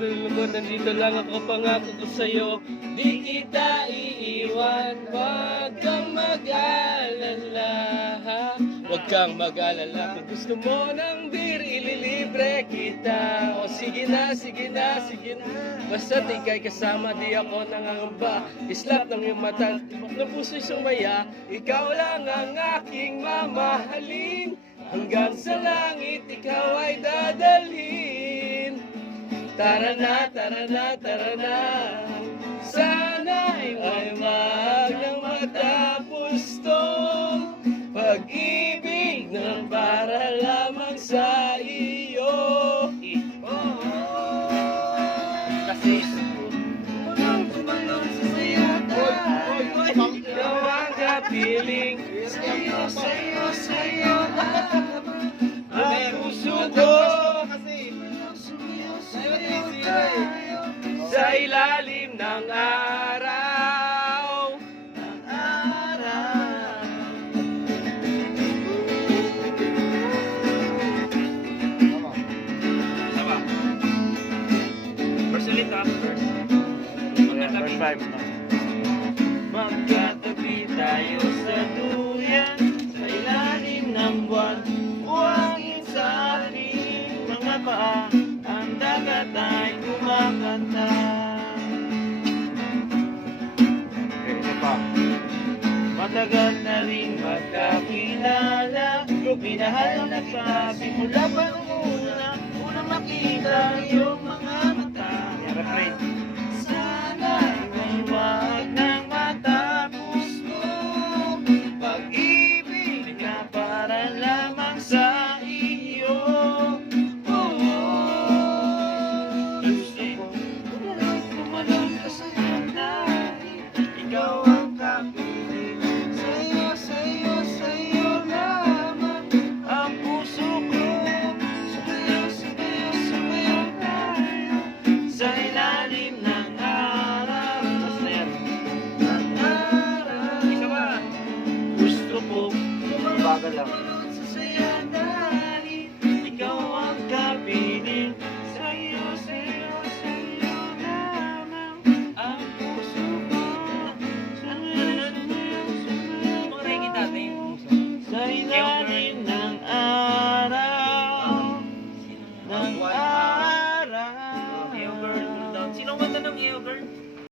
nalulungkot, nandito lang ako, pangako ko sa'yo, di kita iiwan. Huwag kang mag-alala, ha? Huwag kang mag-alala, kung gusto mo ng beer, ililibre kita. O sige na, sige na, sige na, basta't ika'y kasama, di ako nangangamba. Islap ng iyong mata, ng puso'y sumaya, ikaw lang ang aking mamahalin. Hanggang sa langit, ikaw ay dadalhin. Tara na, tara na, tara na, sana ay wag nang matapos tong pag-ibig na para lamang sa iyo. Kasi tumalong sa saya tayo, ikaw ang kapiling. Sa'yo, sa'yo, sa'yo ang puso ko. Sa ilalim ng araw, ng araw. Sama. First ulit ha. Magkatabi. Magkatabi tayo sa duyan, sa ilalim ng buwan. Buwangin sa ating mga paa, ang dagat ay kumakanta. Matagal na rin magkakilala, minahal na kita simula pa nung unang makita iyong mga mata. Sana ay wag nang matapos tong pag-ibig na para lamang sa iyo. Gusto ko tumalong ka sa hangin, ikaw